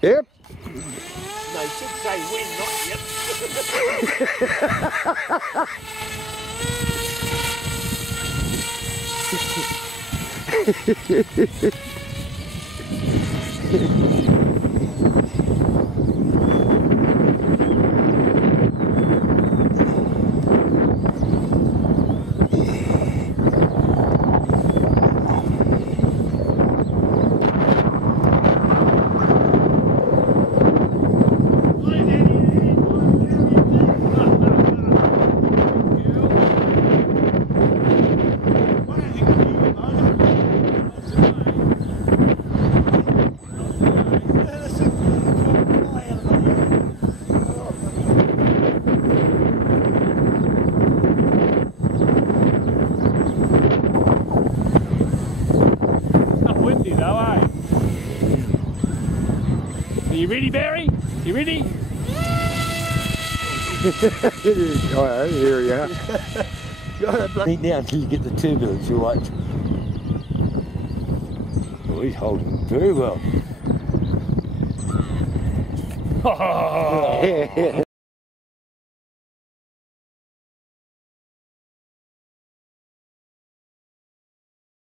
Yep. No, you should say win, not yep. Are you ready, Barry? You ready? Oh, I hear ya. Eat now until you get the turbulence, you watch. Oh, he's holding very well.